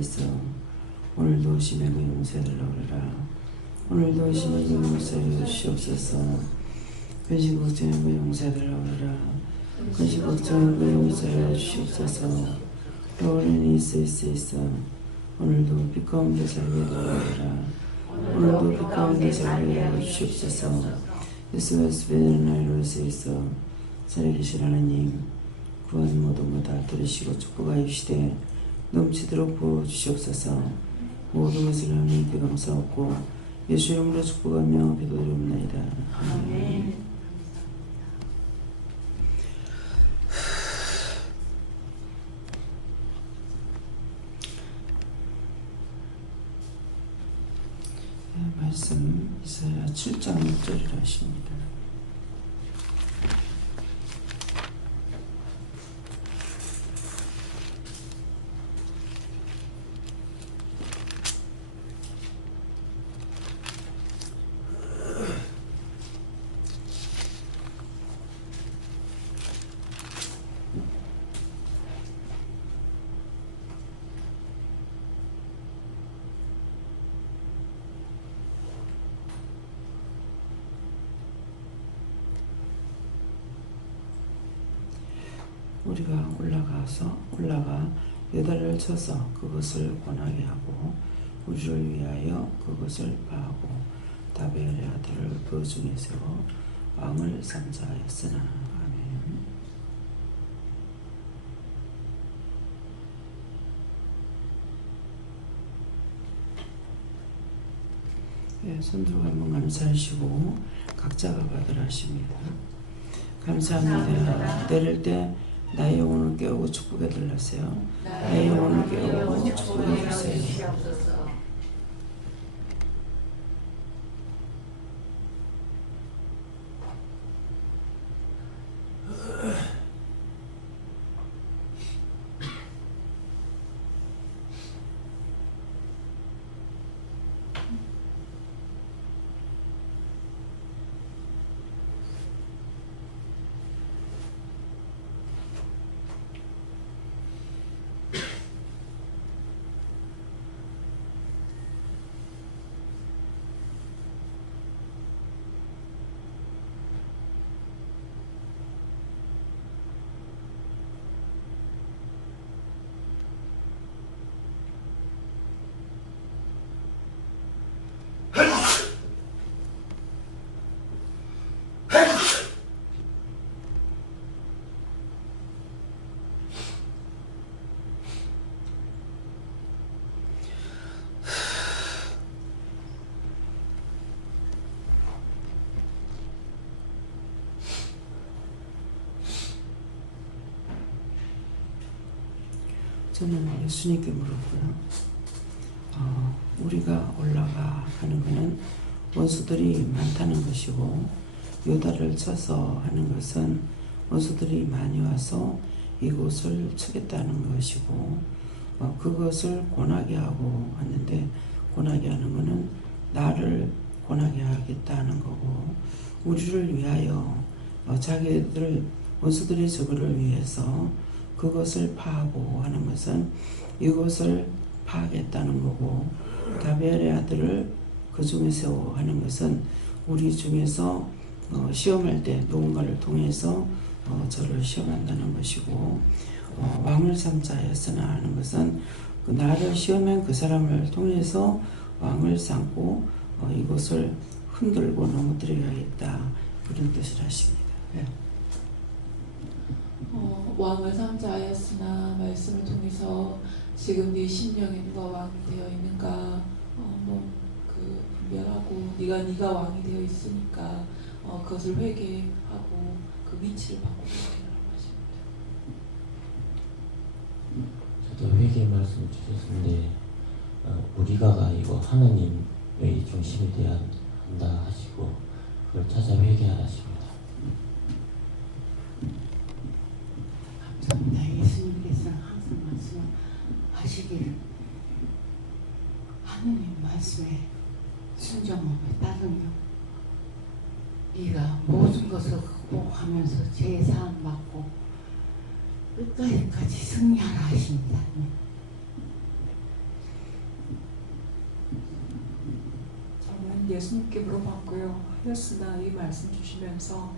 있어 오늘도 심히 그 용서를 얻으라. 오늘도 심히 그 용서를 주시옵소서. 근심 걱정의 그 용서를 얻으라. 근심 걱정의 그 용서를 주시옵소서. 오늘은 있어 오늘도 빛 가운데 살게 하라. 오늘도 빛 가운데 살게 하여 주시옵소서. 예수가 수배되는 날로서 있어 살아계신 하나님, 구원 모든 것 다 들으시고 축복하여 주시되 넘치도록 부어주시옵소서. 모든 것을 하나님께 감사하고 예수 이름으로 축복하며 기도드리옵나이다. 아멘. 말씀 이사야 7장 6절이라 하십니다. 우리가 올라가 여달을 쳐서 그것을 권하게 하고 우리를 위하여 그것을 파하고 다베엘의 아들을 그 중에 세워 왕을 삼자 하였으나. 아멘. 예, 손들고 한번 감사하시고 각자가 받으라 하십니다. 감사합니다. 내릴 때 나의 영혼을 깨우고 축복해 달라세요. 나의 영혼을 깨우고 축복해 주세요. 저는 예수님께 물었고요. 우리가 올라가 하는 것은 원수들이 많다는 것이고, 요다를 쳐서 하는 것은 원수들이 많이 와서 이곳을 치겠다는 것이고, 그것을 권하게 하고 하는데, 권하게 하는 것은 나를 권하게 하겠다는 거고, 우리를 위하여 자기들 원수들이 저거를 위해서 그것을 파하고 하는 것은 이것을 파하겠다는 거고, 다베엘의 아들을 그 중에 세워 하는 것은 우리 중에서 시험할 때 누군가를 통해서 저를 시험한다는 것이고, 왕을 삼자 하였으나 하는 것은 나를 시험한 그 사람을 통해서 왕을 삼고 이것을 흔들고 넘어뜨려야겠다, 그런 뜻을 하십니다. 네. 왕을 삼자 하였으나 말씀을 통해서 지금 네 심령에 누가 왕이 되어 있는가 분별하고 네가 왕이 되어 있으니까 그것을 회개하고 그 위치를 바꾸고 있다고 하십니다. 저도 회개 말씀 주셨는데 우리가가 아니고 하나님의 중심이 되어야 한다 하시고 그걸 찾아 회개하라 하십니다. 예수님께서 항상 말씀하시기를 하느님 말씀에 순종하며 따르며 네가 모든 것을 극복하면서 제사함 받고 끝까지 승리하라 하십니다. 예수님께 물어봤고요. 하였으나 이 말씀 주시면서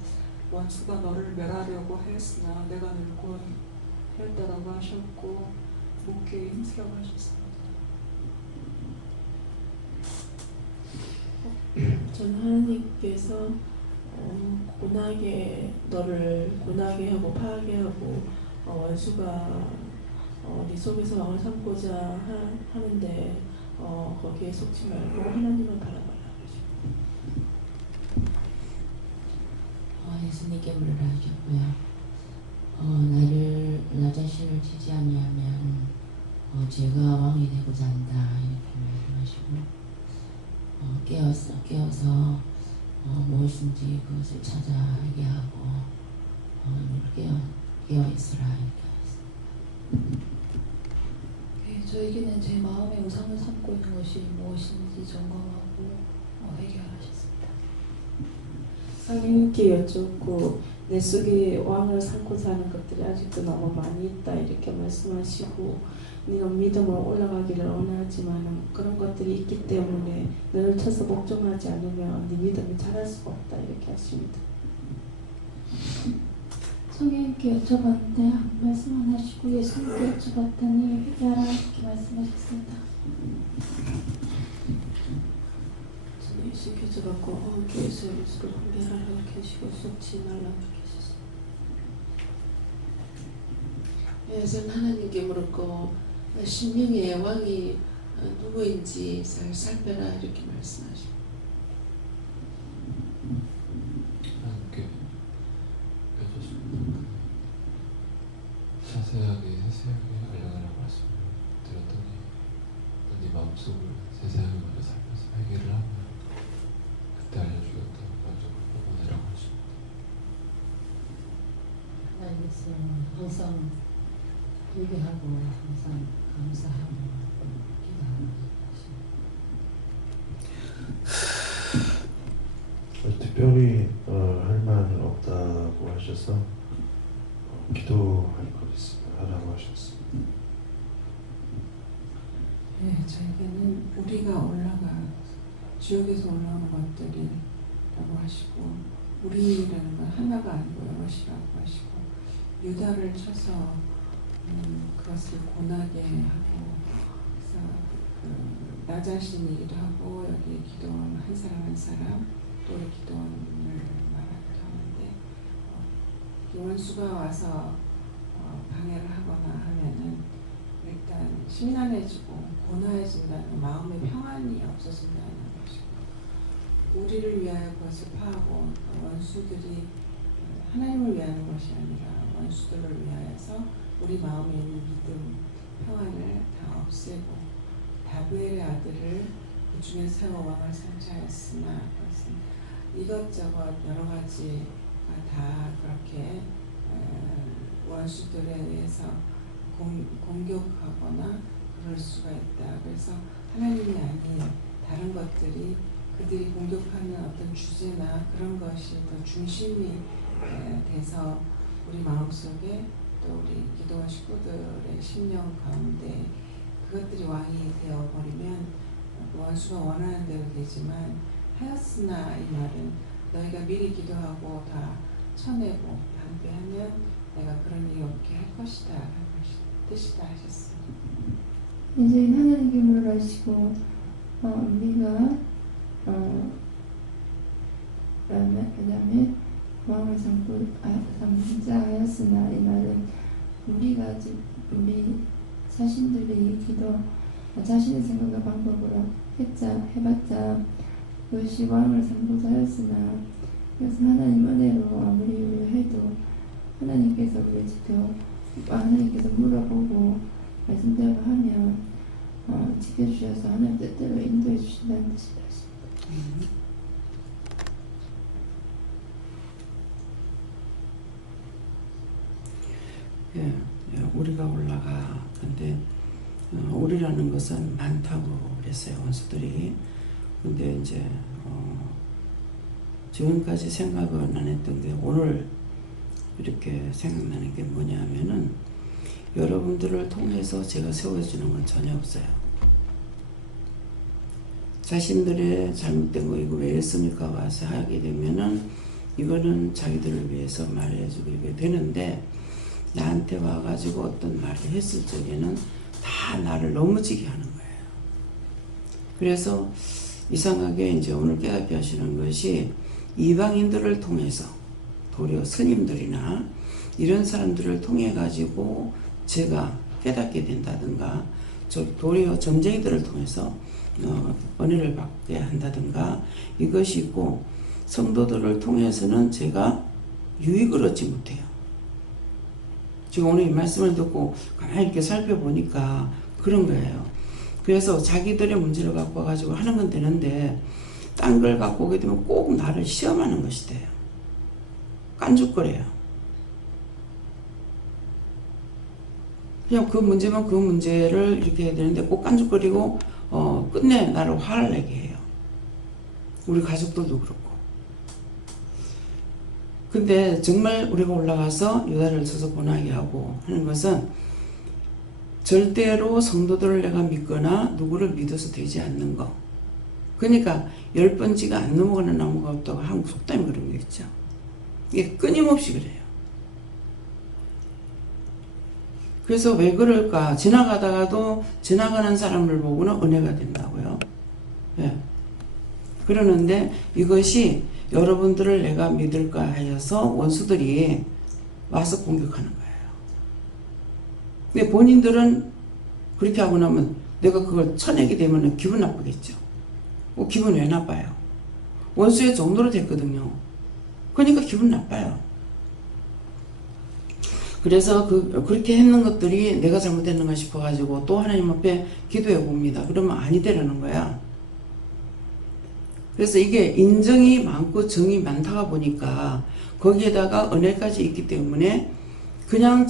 원수가 너를 멸하려고 하였으나 내가 늘 구원하였다라고 하셨고 목회에 힘쓰라고 하셨습니다. 전 하나님께서 너를 고나게 하고 파괴하고 원수가 네 속에서 왕을 삼고자 하는데 거기에 속지 말고 하나님을 바라봐라. 예수님께 물으라 하셨고요. 나 자신을 지지 아니하면 제가 왕이 되고자 한다 이렇게 말씀하시고 깨어서 무엇인지 그것을 찾아 얘기하고 깨어 있으라 이렇게 하셨습니다. 저에게는 제 마음의 우상을 삼고 있는 것이 무엇인지 점검하고 해결하셨습니다. 하나님께 여쭙고 내 속에 왕을 삼고자 하는 것들이 아직도 너무 많이 있다 이렇게 말씀하시고 네가 믿음으로 올라가기를 원하지만 그런 것들이 있기 때문에 너를 쳐서 복종하지 않으면 네 믿음이 자랄 수가 없다 이렇게 하십니다. 성령님께 여쭤봤는데 말씀 안 하시고 예수님께 여쭤봤더니 회개하라 이렇게 말씀하셨습니다. 저는 예수님께 여쭤봤고 교회에서 예수를 회개하라 이렇게 하시고 속지 말라 이렇게 하셨습니다. 전 하나님께 물었고 신명의 왕이 누구인지 잘 살펴라 이렇게 말씀하시고 하나님께 여쭙습니다. 세세하게 알려달라고 말씀을 드렸더니 네 마음속을 세세하게 먼저 살펴서 회개를 하면 그때 알려주겠다고 먼저 보내라고 하십니다. 하나님께서 항상 회개하고 항상 감사하고 기도하는 것입니다. 특별히 할 말은 없다고 하셔서 기도할 것 있으면 하라고 하셨습니다. 네, 저에게는 우리가 지옥에서 올라오는 것들이라고 하시고 우리라는 건 하나가 아니고 여럿이라고 하시고 유다를 쳐서 그것을 고나게 하고 그래서 나 자신이기도 하고 여기 기도원 한 사람 또 기도원을 말하기도 하는데 원수가 와서 방해를 하거나 하면은 일단 심란해지고 고나해진다는 마음의 평안이 없어진다는 것이고 우리를 위하여 그것을 파하고 원수들이 하나님을 위하는 것이 아니라 원수들을 위하여서 우리 마음에 있는 믿음, 평안을 다 없애고 다브엘의 아들을 그 중에 세워 왕을 삼자였으나 그것은 이것저것 여러 가지가 다 그렇게 원수들에 의해서 공격하거나 그럴 수가 있다. 그래서 하나님이 아닌 다른 것들이 그들이 공격하는 어떤 주제나 그런 것이 더 중심이 돼서 우리 마음속에 또 우리 기도원 식구들의 심령 가운데 그것들이 왕이 되어버리면 원수가 원하는 대로 되지만 하였으나 이 말은 너희가 미리 기도하고 다 쳐내고 방패하면 내가 그런 일이 없게 할 것이다 뜻이다 하셨습니다. 이제 하나님께 물으시고 우리가 그다음에 왕을 삼자 하였으나 이 말은 우리 자신들이 자신의 생각과 방법으로 해봤자 그것이 왕을 삼고자 하였으나 이것은 하나님 은혜로 아무리 우리가 해도 하나님께서 우리를 하나님께서 물어보고 말씀대로 하면 지켜주셔서 하나님 뜻대로 인도해 주신다는 뜻이다. 예, 우리가 올라가 근데 우리라는 것은 많다고 그랬어요 원수들이. 근데 이제 지금까지 생각은 안 했던데 오늘 이렇게 생각나는 게 뭐냐면은 여러분들을 통해서 제가 세워주는 건 전혀 없어요. 자신들의 잘못된 거 이거 왜 이랬습니까 와서 하게 되면은 이거는 자기들을 위해서 말해주게 되는데 나한테 와가지고 어떤 말을 했을 적에는 다 나를 넘어지게 하는 거예요. 그래서 이상하게 이제 오늘 깨닫게 하시는 것이 이방인들을 통해서 도리어 스님들이나 이런 사람들을 통해 가지고 제가 깨닫게 된다든가 도리어 점쟁이들을 통해서 은혜를 받게 한다든가 이것이 있고 성도들을 통해서는 제가 유익을 얻지 못해요. 지금 오늘 이 말씀을 듣고 가만히 이렇게 살펴보니까 그런 거예요. 그래서 자기들의 문제를 갖고 와가지고 하는 건 되는데 딴 걸 갖고 오게 되면 꼭 나를 시험하는 것이 돼요. 깐죽거려요. 그냥 그 문제만 그 문제를 이렇게 해야 되는데 꼭 깐죽거리고 끝내 나를 화를 내게 해요. 우리 가족들도 그렇고. 근데 정말 우리가 올라가서 유다를 쳐서 권하게 하고 하는 것은 절대로 성도들을 내가 믿거나 누구를 믿어서 되지 않는 거. 그러니까 10번지가 안 넘어가는 나무가 없다고 한국 속담이 그런 게 있죠. 이게 끊임없이 그래요. 그래서 왜 그럴까? 지나가다가도 지나가는 사람을 보고는 은혜가 된다고요. 예. 그러는데 이것이 여러분들을 내가 믿을까 하여서 원수들이 와서 공격하는 거예요. 근데 본인들은 그렇게 하고 나면 내가 그걸 쳐내게 되면 기분 나쁘겠죠. 기분 왜 나빠요? 원수의 정도로 됐거든요. 그러니까 기분 나빠요. 그래서 그렇게 했는 것들이 내가 잘못했는가 싶어가지고 또 하나님 앞에 기도해 봅니다. 그러면 아니되라는 거야. 그래서 이게 인정이 많고 정이 많다가 보니까 거기에다가 은혜까지 있기 때문에 그냥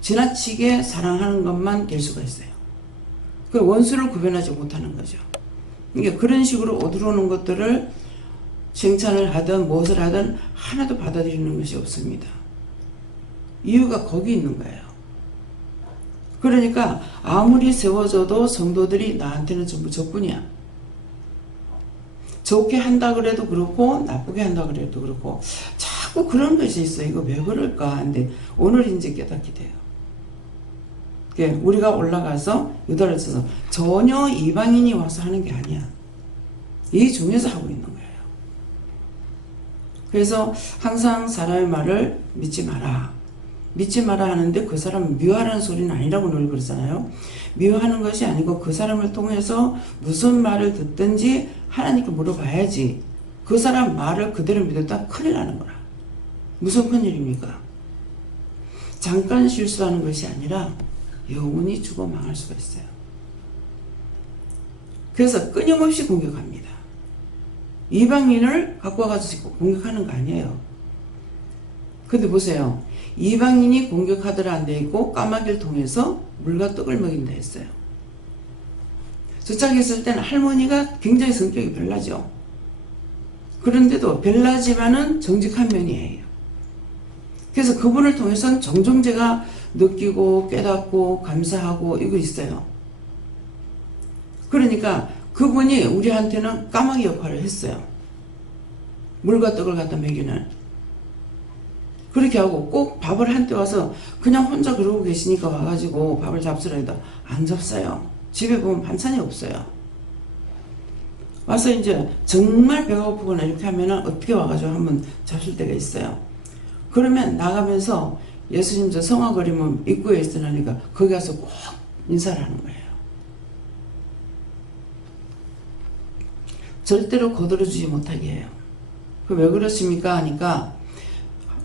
지나치게 사랑하는 것만 될 수가 있어요. 그 원수를 구별하지 못하는 거죠. 그러니까 그런 식으로 어두러오는 것들을 칭찬을 하든 무엇을 하든 하나도 받아들이는 것이 없습니다. 이유가 거기 있는 거예요. 그러니까 아무리 세워져도 성도들이 나한테는 전부 적군이야. 좋게 한다 그래도 그렇고 나쁘게 한다 그래도 그렇고 자꾸 그런 것이 있어요. 이거 왜 그럴까 하는데 오늘 이제 깨닫게 돼요. 우리가 올라가서 유다를 쳐서 전혀 이방인이 와서 하는 게 아니야. 이 중에서 하고 있는 거예요. 그래서 항상 사람의 말을 믿지 마라. 믿지 마라 하는데 그 사람을 미워하라는 소리는 아니라고 늘 그러잖아요. 미워하는 것이 아니고 그 사람을 통해서 무슨 말을 듣든지 하나님께 물어봐야지. 그 사람 말을 그대로 믿었다 큰일 나는 거라. 무슨 큰일입니까? 잠깐 실수하는 것이 아니라 영원히 죽어 망할 수가 있어요. 그래서 끊임없이 공격합니다. 이방인을 갖고 와가지고 공격하는 거 아니에요. 근데 보세요. 이방인이 공격하더라 안 돼 있고 까마귀를 통해서 물과 떡을 먹인다 했어요. 저짝에 있을 때는 할머니가 굉장히 성격이 별나죠. 그런데도 별나지만은 정직한 면이에요. 그래서 그분을 통해서는 종종 제가 느끼고 깨닫고 감사하고 이거 있어요. 그러니까 그분이 우리한테는 까마귀 역할을 했어요. 물과 떡을 갖다 먹이는. 그렇게 하고 꼭 밥을 한때 와서 그냥 혼자 그러고 계시니까 와가지고 밥을 잡수라 해도 안 잡사요. 집에 보면 반찬이 없어요. 와서 이제 정말 배가 고프거나 이렇게 하면은 어떻게 와가지고 한번 잡술 때가 있어요. 그러면 나가면서 예수님 저 성화거리면 입구에 있으라니까 거기 가서 꼭 인사를 하는 거예요. 절대로 거들어주지 못하게 해요. 그 왜 그렇습니까? 하니까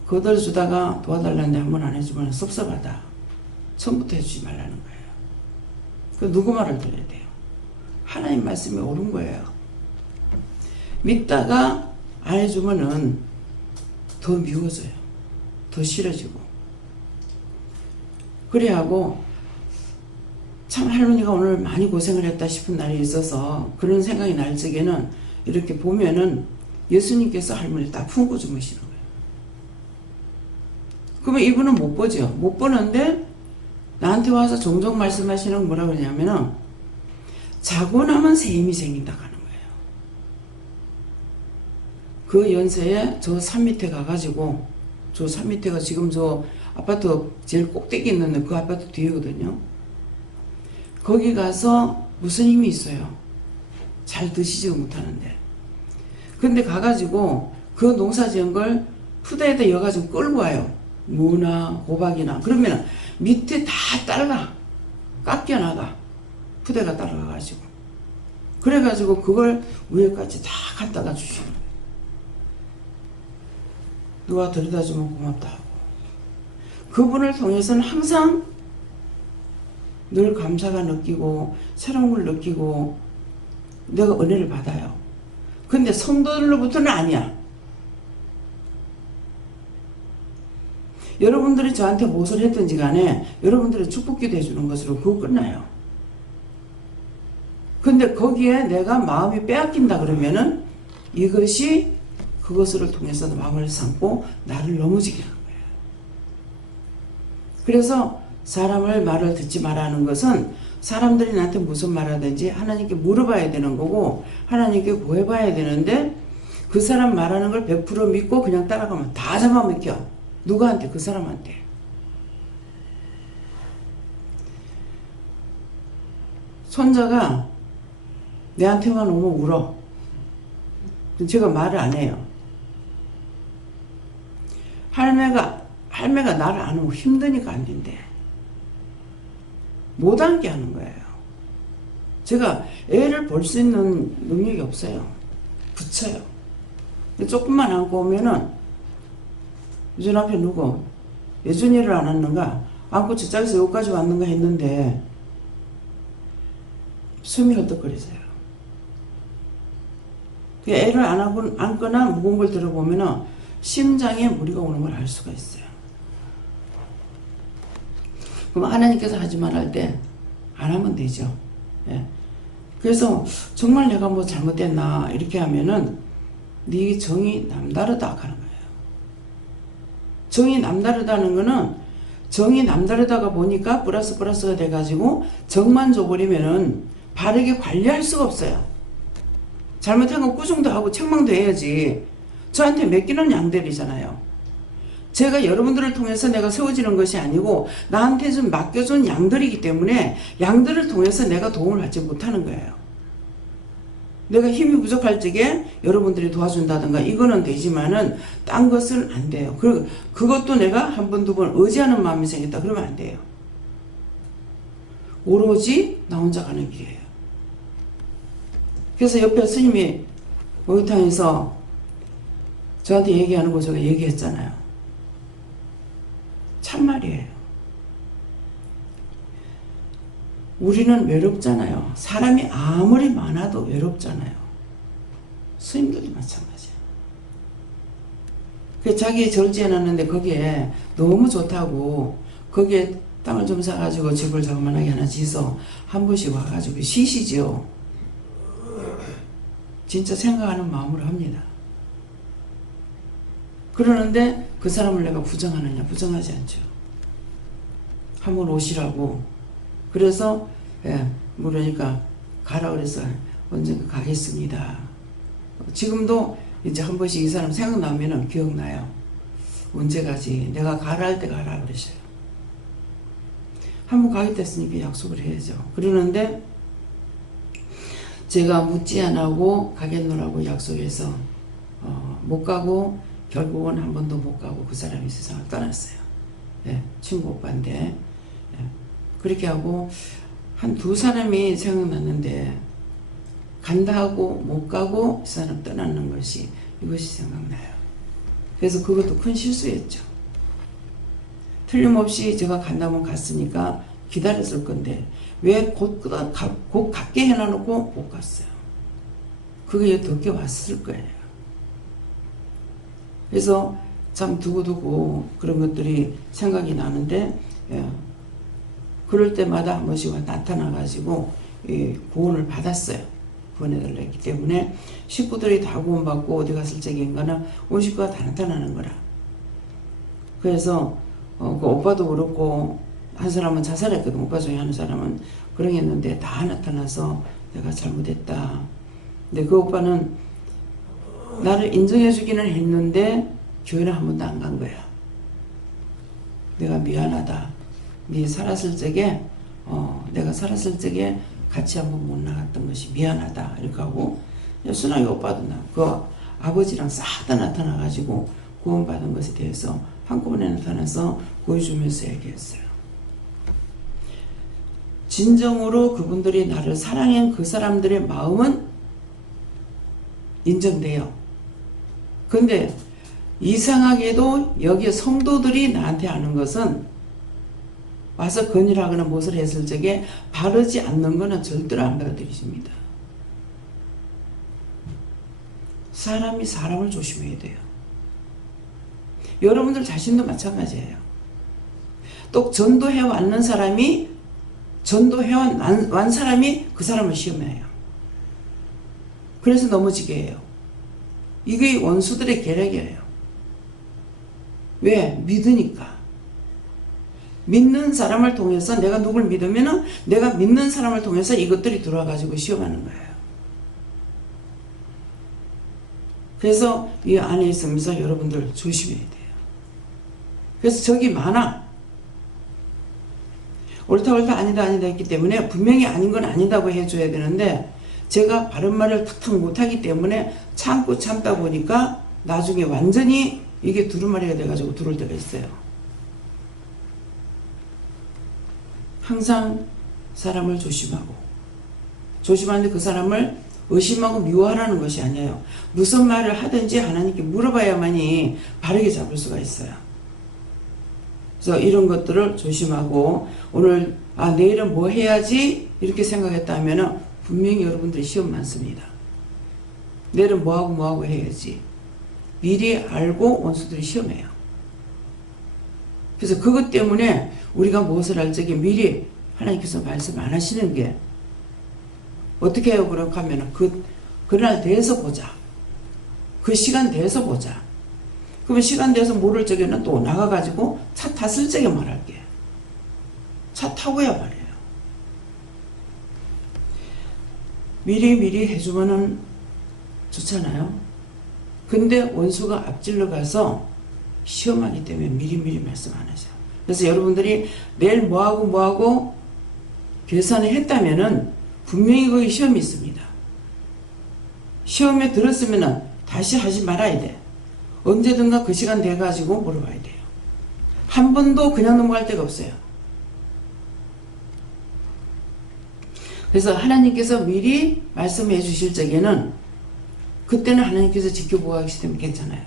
거들어주다가 도와달라는데 한 번 안 해주면 섭섭하다. 처음부터 해주지 말라는 거예요. 그 누구 말을 들어야 돼요? 하나님 말씀이 옳은 거예요. 믿다가 안 해주면은 더 미워져요. 더 싫어지고. 그래 하고 참 할머니가 오늘 많이 고생을 했다 싶은 날이 있어서 그런 생각이 날 적에는 이렇게 보면은 예수님께서 할머니를 딱 품고 주무시는 거예요. 그러면 이분은 못 보죠. 못 보는데 나한테 와서 종종 말씀하시는 건 뭐라 그러냐면은 자고 나면 새 힘이 생긴다고 하는 거예요. 그 연세에 저 산 밑에 가가지고, 저 산 밑에가 지금 저 아파트 제일 꼭대기 있는 그 아파트 뒤에거든요. 거기 가서 무슨 힘이 있어요? 잘 드시지도 못하는데. 근데 가가지고 그 농사 지은 걸 푸대에다 이어가지고 끌고 와요. 무나 호박이나. 그러면 밑에 다 따라가. 깎여나가. 푸대가 따라가가지고. 그래가지고 그걸 위에까지 다 갖다가 주시는 거예요. 누가 들여다주면 고맙다 하고. 그분을 통해서는 항상 늘 감사가 느끼고 새로운 걸 느끼고 내가 은혜를 받아요. 근데 성도들로부터는 아니야. 여러분들이 저한테 무엇을 했든지 간에 여러분들의 축복기도 해주는 것으로 그거 끝나요. 근데 거기에 내가 마음이 빼앗긴다 그러면은 이것이 그것을 통해서 마음을 삼고 나를 넘어지게 하는 거예요. 그래서 사람을 말을 듣지 말라는 것은 사람들이 나한테 무슨 말 하든지 하나님께 물어봐야 되는 거고 하나님께 구해봐야 되는데 그 사람 말하는 걸 100% 믿고 그냥 따라가면 다 잡아먹혀. 누구한테? 그 사람한테. 손자가 내한테만 오면 울어. 제가 말을 안 해요. 할매가 나를 안 오면 힘드니까 안 된대. 못 앉게 하는 거예요. 제가 애를 볼 수 있는 능력이 없어요. 붙여요. 조금만 안고 오면은 예준 앞에 누구? 예준이를 안 앉는가? 안고 저짝에서 여기까지 왔는가 했는데 숨이 헐떡거리세요. 애를 안 하고 앉거나 무거운 걸 들어보면은 심장에 무리가 오는 걸 알 수가 있어요. 그럼 하나님께서 하지 말할 때 안 하면 되죠. 예. 그래서 정말 내가 뭐 잘못됐나 이렇게 하면은 네 정이 남다르다 하는 거예요. 정이 남다르다는 거는 정이 남다르다가 보니까 플러스가 돼가지고 정만 줘버리면은 바르게 관리할 수가 없어요. 잘못한 건 꾸중도 하고 책망도 해야지. 저한테 맡기는 양들이잖아요. 제가 여러분들을 통해서 내가 세워지는 것이 아니고 나한테 좀 맡겨준 양들이기 때문에 양들을 통해서 내가 도움을 받지 못하는 거예요. 내가 힘이 부족할 적에 여러분들이 도와준다든가 이거는 되지만은 딴 것은 안 돼요. 그것도 내가 한 번, 두 번 의지하는 마음이 생겼다 그러면 안 돼요. 오로지 나 혼자 가는 길이에요. 그래서 옆에 스님이 목욕탕에서 저한테 얘기하는 거 제가 얘기했잖아요. 참말이에요. 우리는 외롭잖아요. 사람이 아무리 많아도 외롭잖아요. 스님들도 마찬가지예요. 자기 절지해놨는데 거기에 너무 좋다고 거기에 땅을 좀 사가지고 집을 자그만하게 하나 지어서 한 번씩 와가지고 쉬시죠. 진짜 생각하는 마음으로 합니다. 그러는데 그 사람을 내가 부정하느냐? 부정하지 않죠. 한번 오시라고. 그래서 그러니까 가라 그래서 언젠가 가겠습니다. 지금도 이제 한 번씩 이 사람 생각나면은 기억나요. 언제 가지? 내가 가라 할 때 가라 그러셔요. 한번 가겠다 했으니까 약속을 해야죠. 그러는데 제가 묻지 않고 가겠노라고 약속해서 못 가고 결국은 한 번도 못 가고 그 사람이 세상을 떠났어요. 친구 오빠인데 그렇게 하고 한 두 사람이 생각났는데 간다 하고 못 가고 이 사람 떠나는 것이 이것이 생각나요. 그래서 그것도 큰 실수였죠. 틀림없이 제가 간다면 갔으니까 기다렸을 건데 왜 곧 갖게 해놔놓고 못 갔어요. 그게 덕게 왔을 거예요. 그래서 참 두고두고 그런 것들이 생각이 나는데 그럴 때마다 한 번씩 나타나가지고 구원을 받았어요. 구원해달라 했기 때문에 식구들이 다 구원받고 어디 갔을 적인가나 온 식구가 다 나타나는 거라. 그래서 그 오빠도 그렇고 한 사람은 자살했거든. 오빠 중에 한 사람은 그러겠는데 다 나타나서 내가 잘못했다. 근데 그 오빠는 나를 인정해 주기는 했는데 교회는 한 번도 안 간 거야. 내가 미안하다. 네 살았을 적에 내가 살았을 적에 같이 한번 못 나갔던 것이 미안하다. 이렇게 하고 순하게 오빠도 그 아버지랑 싹 다 나타나가지고 구원받은 것에 대해서 한꺼번에 나타나서 보여주면서 얘기했어요. 진정으로 그분들이 나를 사랑한 그 사람들의 마음은 인정돼요. 근데 이상하게도 여기에 성도들이 나한테 하는 것은 와서 건의하거나 무엇을 했을 적에 바르지 않는 것은 절대로 안 받아들이십니다. 사람이 사람을 조심해야 돼요. 여러분들 자신도 마찬가지예요. 또 전도해 왔는 사람이 전도해 완 사람이 그 사람을 시험해요. 그래서 넘어지게 해요. 이게 원수들의 계략이에요. 왜? 믿으니까. 믿는 사람을 통해서 내가 누굴 믿으면은 내가 믿는 사람을 통해서 이것들이 들어와가지고 시험하는 거예요. 그래서 이 안에 있으면서 여러분들 조심해야 돼요. 그래서 적이 많아. 옳다 아니다 했기 때문에 분명히 아닌 건 아니다고 해줘야 되는데 제가 바른 말을 탁탁 못하기 때문에 참다 보니까 나중에 완전히 이게 두루마리가 돼가지고 들어올 때가 있어요. 항상 사람을 조심하는데 그 사람을 의심하고 미워하라는 것이 아니에요. 무슨 말을 하든지 하나님께 물어봐야만이 바르게 잡을 수가 있어요. 그래서 이런 것들을 조심하고 오늘 내일은 뭐 해야지 이렇게 생각했다면 분명히 여러분들이 시험 많습니다. 내일은 뭐하고 해야지 미리 알고 원수들이 시험해요. 그래서 그것 때문에 우리가 무엇을 할 적에 미리 하나님께서 말씀 안 하시는 게 어떻게 해요? 그렇게 하면 그날 대해서 보자. 그 시간 대해서 보자. 그러면 시간 돼서 모를 적에는 또 나가가지고 차 탔을 적에 말할게. 차 타고야 말해요. 미리 해주면은 좋잖아요. 근데 원수가 앞질러 가서 시험하기 때문에 미리 말씀 안 하죠. 그래서 여러분들이 내일 뭐하고 계산을 했다면은 분명히 거기 시험이 있습니다. 시험에 들었으면은 다시 하지 말아야 돼. 언제든가 그 시간 돼가지고 물어봐야 돼요. 한 번도 그냥 넘어갈 데가 없어요. 그래서 하나님께서 미리 말씀해 주실 적에는 그때는 하나님께서 지켜보고 하시기 때문에 괜찮아요.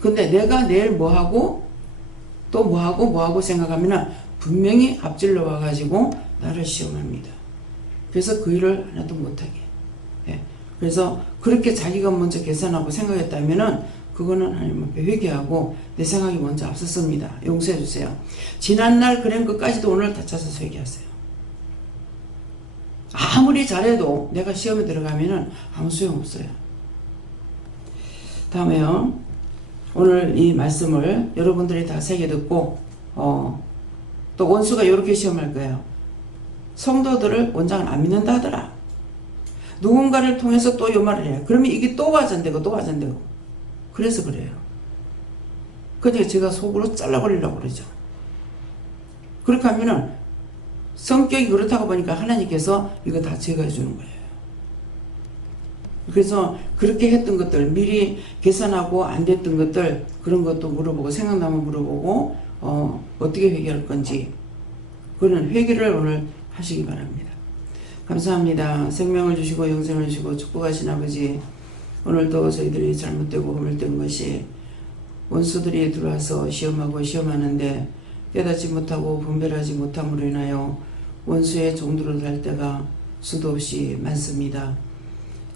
근데 내가 내일 뭐하고 또 뭐하고 생각하면 분명히 앞질러 와가지고 나를 시험합니다. 그래서 그 일을 하나도 못하게. 예. 그래서 그렇게 자기가 먼저 계산하고 생각했다면은 그거는 하나님 앞에 회개하고 내 생각이 먼저 앞섰습니다. 용서해 주세요. 지난날 그런 것까지도 오늘 다 찾아서 회개하세요. 아무리 잘해도 내가 시험에 들어가면은 아무 소용없어요. 다음에요. 오늘 이 말씀을 여러분들이 다 새겨 듣고 또 원수가 이렇게 시험할 거예요. 성도들을 원장은 안 믿는다 하더라. 누군가를 통해서 또 이 말을 해요. 그러면 이게 또 화전되고 그래서 그래요. 그러니까 제가 속으로 잘라버리려고 그러죠. 그렇게 하면은 성격이 그렇다고 보니까 하나님께서 이거 다 제거해 주는 거예요. 그래서 그렇게 했던 것들 미리 계산하고 안 됐던 것들 그런 것도 물어보고 생각나면 물어보고 어떻게 회개할 건지 그런 회개를 오늘 하시기 바랍니다. 감사합니다. 생명을 주시고 영생을 주시고 축복하신 아버지, 오늘도 저희들이 잘못되고 허물된 것이 원수들이 들어와서 시험하는데 깨닫지 못하고 분별하지 못함으로 인하여 원수의 종도를 할 때가 수도 없이 많습니다.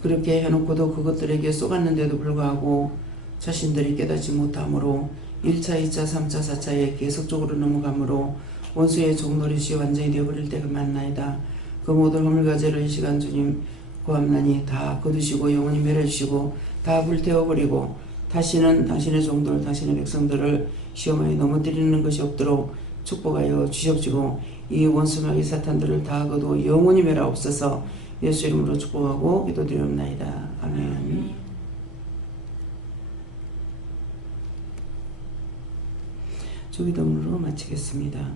그렇게 해놓고도 그것들에게 쏘갔는데도 불구하고 자신들이 깨닫지 못함으로 1차, 2차, 3차, 4차에 계속적으로 넘어가므로 원수의 종노릇이 완전히 되어버릴 때가 많나이다. 그 모든 허물과 죄를 이 시간 주님 고함나니 다 거두시고 영원히 멸해주시고 다 불태워버리고 다시는 당신의 종들, 당신의 백성들을 시험하여 넘어뜨리는 것이 없도록 축복하여 주시옵시고 이 원수마귀 사탄들을 다 거두어 영원히 멸하옵소서. 예수 이름으로 축복하고 기도드리옵나이다. 아멘. 주기도문으로 마치겠습니다.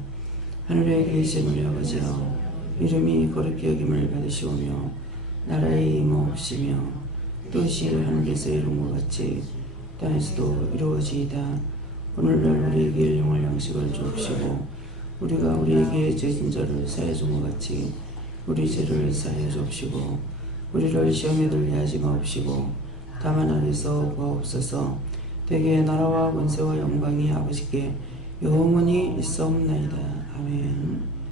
하늘에 계신 우리 아버지여, 이름이 거룩히 여김을 받으시오며 나라의 임하옵시며 뜻이 하늘에서 이룬 것 같이 땅에서도 이루어지이다. 오늘날 우리에게 일용할 양식을 주옵시고 우리가 우리에게 죄진 자를 사해 준 것 같이 우리 죄를 사해 주옵시고 우리를 시험에 들게 하지 마옵시고 다만 악에서 구하옵소서. 대개 나라와 권세와 영광이 아버지께 영원히 있사옵나이다. 아멘.